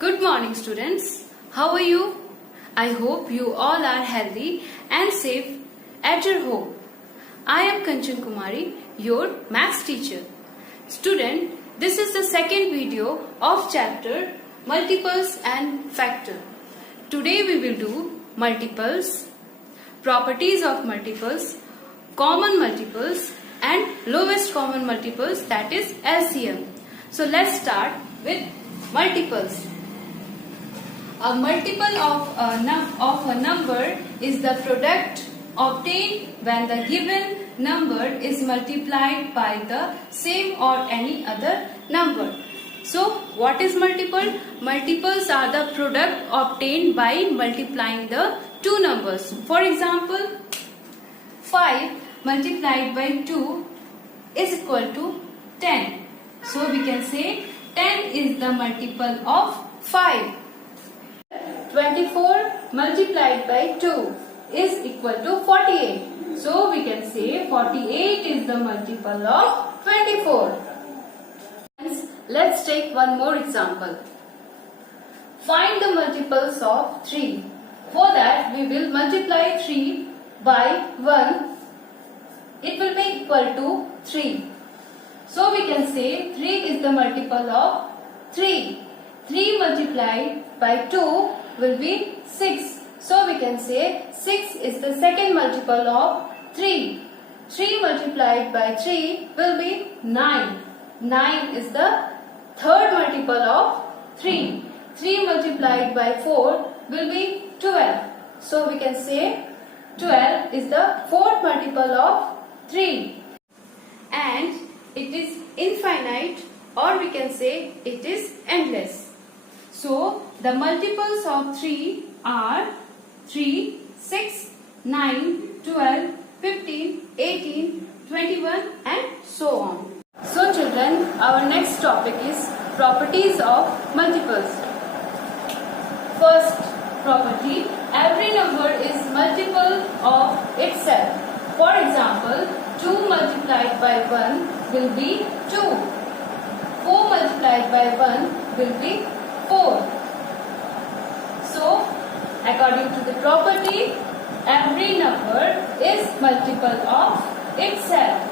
Good morning, students. How are you? I hope you all are healthy and safe at your home. I am Kanchan Kumari, your maths teacher. Student, this is the second video of chapter Multiples and Factor. Today we will do multiples, properties of multiples, common multiples and lowest common multiples, that is LCM. So let's start with multiples. A multiple of a number is the product obtained when the given number is multiplied by the same or any other number. So what is multiple? Multiples are the product obtained by multiplying the two numbers. For example, 5 multiplied by 2 is equal to 10. So we can say 10 is the multiple of 5. 24 multiplied by 2 is equal to 48. So we can say 48 is the multiple of 24. Let's take one more example. Find the multiples of 3. For that we will multiply 3 by 1. It will be equal to 3. So we can say 3 is the multiple of 3. 3 multiplied by 2 will be 6. So we can say 6 is the second multiple of 3. 3 multiplied by 3 will be 9. 9 is the third multiple of 3. 3 multiplied by 4 will be 12. So we can say 12 is the fourth multiple of 3. And it is infinite, or we can say it is endless. So the multiples of 3 are 3, 6, 9, 12, 15, 18, 21 and so on. So children, our next topic is properties of multiples. First property, every number is multiple of itself. For example, 2 multiplied by 1 will be 2. 4 multiplied by 1 will be 4. So, according to the property, every number is multiple of itself.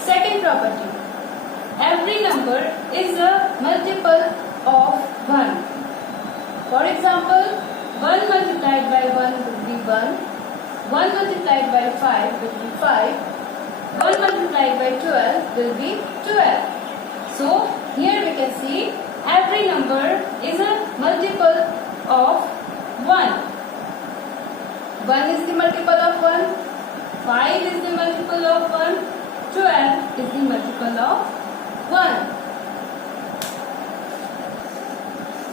Second property, every number is a multiple of 1. For example, 1 multiplied by 1 will be 1. 1 multiplied by 5 will be 5. 1 multiplied by 12 will be 12. So, here we can see every number is a multiple of 1. 1 is the multiple of 1. 5 is the multiple of 1. 12 is the multiple of 1.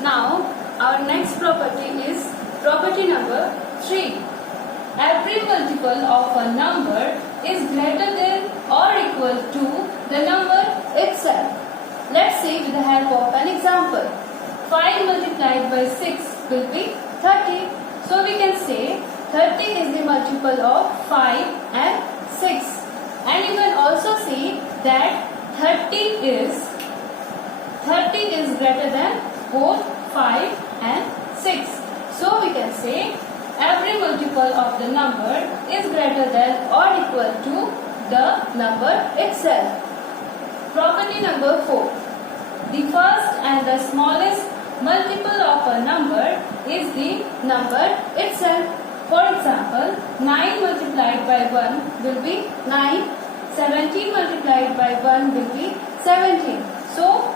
Now, our next property is property number 3. Every multiple of a number is greater than or equal to the number itself. Let's see with the help of an example. 5 multiplied by 6 will be 30. So we can say 30 is the multiple of 5 and 6. And you can also see that 30 is greater than both 5 and 6. So we can say every multiple of the number is greater than or equal to the number itself. Property number 4. The first and the smallest multiple of a number is the number itself. For example, 9 multiplied by 1 will be 9. 17 multiplied by 1 will be 17. So,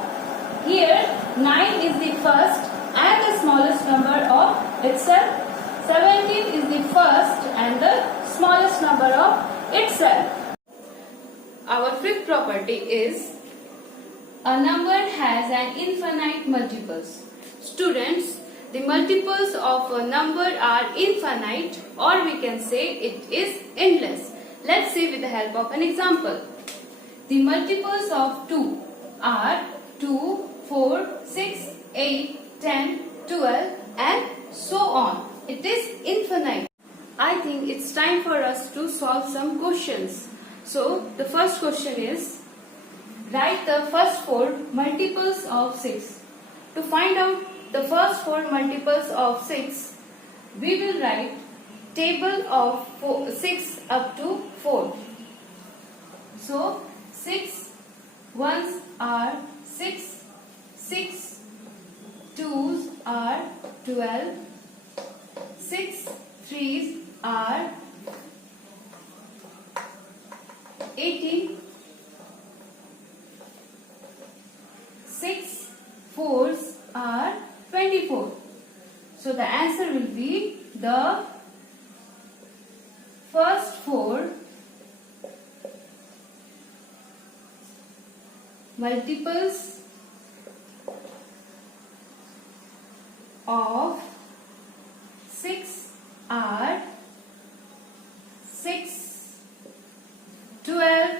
here 9 is the first and the smallest number of itself. 17 is the first and the smallest number of itself. Our fifth property is a number has an infinite multiples. Students, the multiples of a number are infinite, or we can say it is endless. Let's see with the help of an example. The multiples of 2 are 2, 4, 6, 8, 10, 12 and so on. It is infinite. I think it's time for us to solve some questions. So, the first question is, write the first four multiples of 6. To find out the first four multiples of 6, we will write table of 6 up to 4. So 6 ones are 6, 6 twos are 12, 6 threes are 18, 6 fours are 24. So the answer will be the first four multiples of 6 are 6, 12,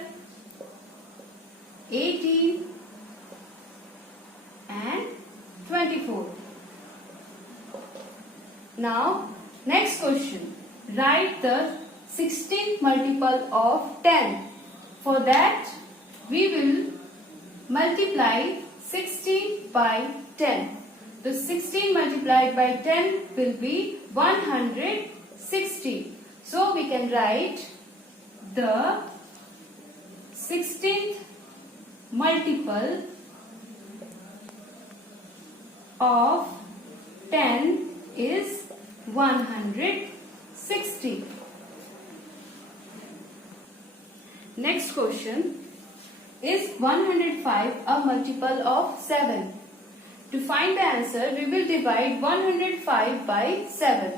18 and 24. Now next question. Write the 16th multiple of 10. For that we will multiply 16 by 10. The 16 multiplied by 10 will be 160. So we can write the 16th multiple of 10 is 160. Next question. Is 105 a multiple of 7? To find the answer, we will divide 105 by 7.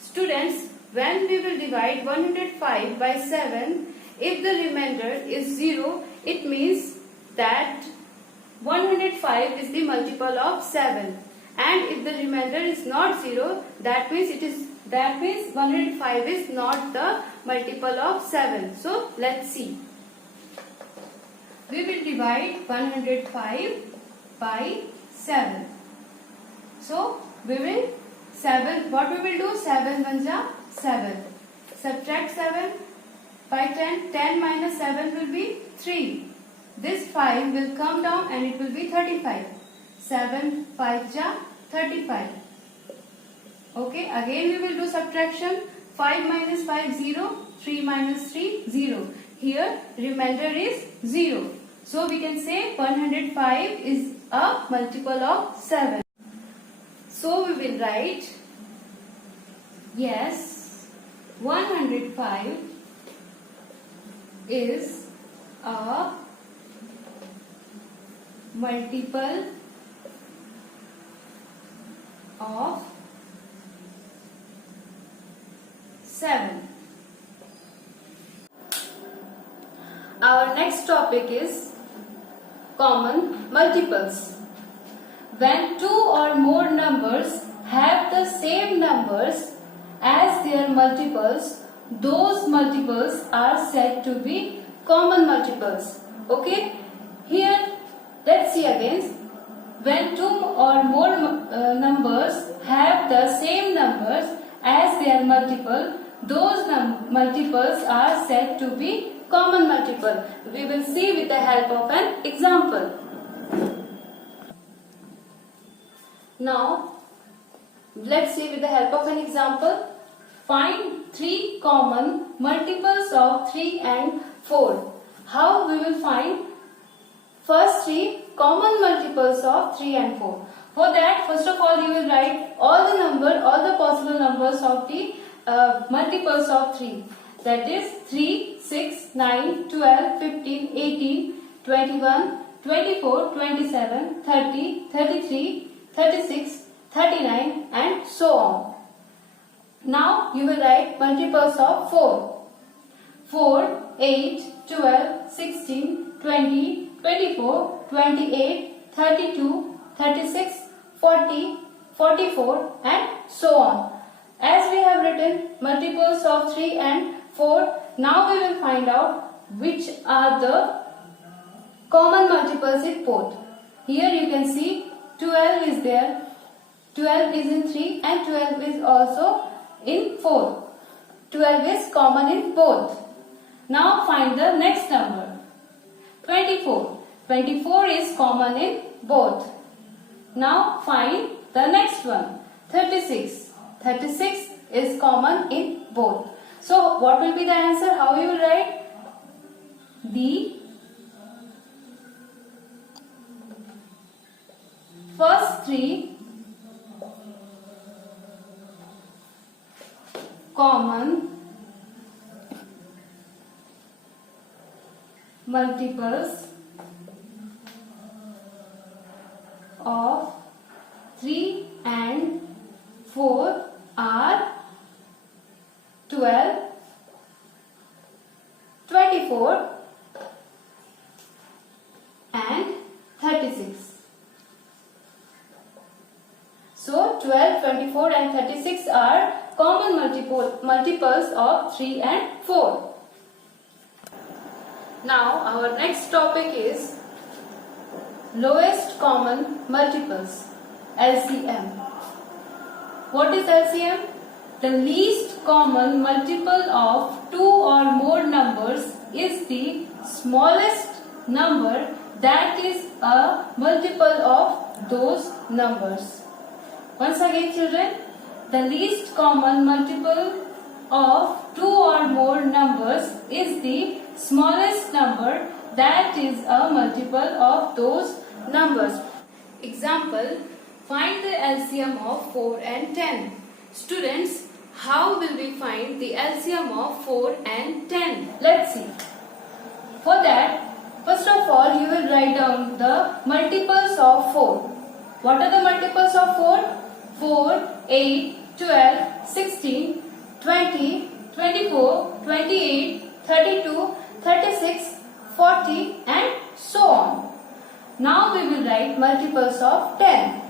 Students, when we will divide 105 by 7, if the remainder is 0, it means that 105 is the multiple of 7. And if the remainder is not 0, that means 105 is not the multiple of 7. So let's see. We will divide 105 by 7. So we will 7. What we will do? 7 ones are 7. Subtract 7 by 10. 10 minus 7 will be 3. This 5 will come down and it will be 35. 7 5 ja 35. Okay, again we will do subtraction. 5 minus 5 0. 3 minus 3 0. Here remainder is 0. So we can say 105 is a multiple of 7. So we will write, yes, 105 is a multiple of 7. Our next topic is common multiples. When two or more numbers have the same numbers as their multiples, those multiples are said to be common multiples. Okay? Here, let's see again. When two or more numbers have the same numbers as their multiple, those multiples are said to be common multiple. We will see with the help of an example. Now, let's see with the help of an example. Find 3 common multiples of 3 and 4. How we will find first 3 common multiples of 3 and 4. For that, first of all, you will write all the possible numbers of the multiples of 3. That is 3, 6, 9, 12, 15, 18, 21, 24, 27, 30, 33, 36, 39 and so on. Now you will write multiples of 4. 4, 8, 12, 16, 20, 24, 28, 32, 36, 40, 44 and so on. As we have written multiples of 3 and 4, now we will find out which are the common multiples in both. Here you can see 12 is there, 12 is in 3 and 12 is also in 4. 12 is common in both. Now find the next number. 24. 24 is common in both. Now find the next one. 36. 36 is common in both. So what will be the answer? How you will write? The first three common multiples of 3 and 4 are 12, 24 and 36. So 12, 24 and 36 are common multiples of 3 and 4. Now our next topic is lowest common multiples, LCM. What is LCM? The least common multiple of two or more numbers is the smallest number that is a multiple of those numbers. Once again children, the least common multiple of two or more numbers is the smallest number that is a multiple of those numbers. Example, find the LCM of 4 and 10. Students, how will we find the LCM of 4 and 10? Let's see. For that, first of all, you will write down the multiples of 4. What are the multiples of 4? 4, 8, 12, 16, 20, 24, 28, 32, 36, 40 and so on. Now we will write multiples of 10.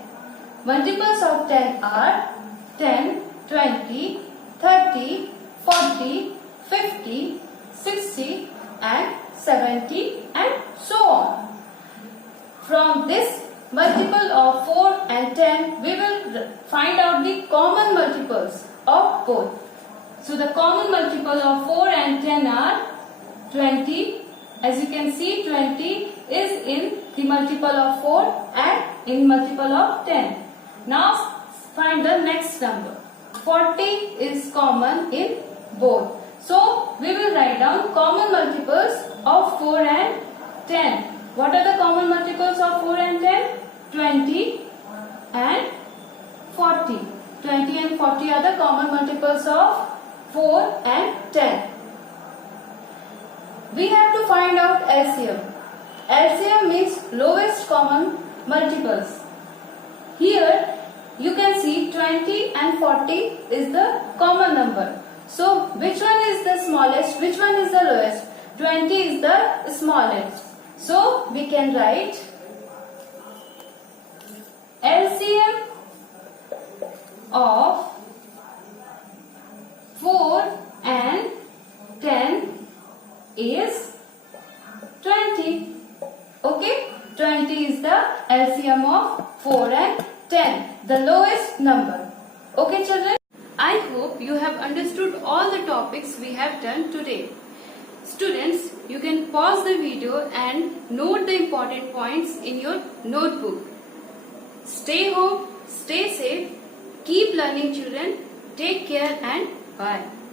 Multiples of 10 are 10, 20, 30, 40, 50, 60 and 70 and so on. From this multiple of 4 and 10, we will find out the common multiples of both. So the common multiple of 4 and 10 are 20. As you can see, 20 is in the multiple of 4 and in multiple of 10. Now find the next number. 40 is common in both. So we will write down common multiples of 4 and 10. What are the common multiples of 4 and 10? 20 and 40. 20 and 40 are the common multiples of 4 and 10. We have to find out LCM. LCM means lowest common multiples. Here you can see 20 and 40 is the common number. So which one is the smallest? Which one is the lowest? 20 is the smallest. So we can write LCM of 4 and 10 is 20. Okay, 20 is the LCM of 4 and 10, the lowest number. Okay children, I hope you have understood all the topics we have done today. Students, you can pause the video and note the important points in your notebook. Stay home, stay safe, keep learning children. Take care and bye.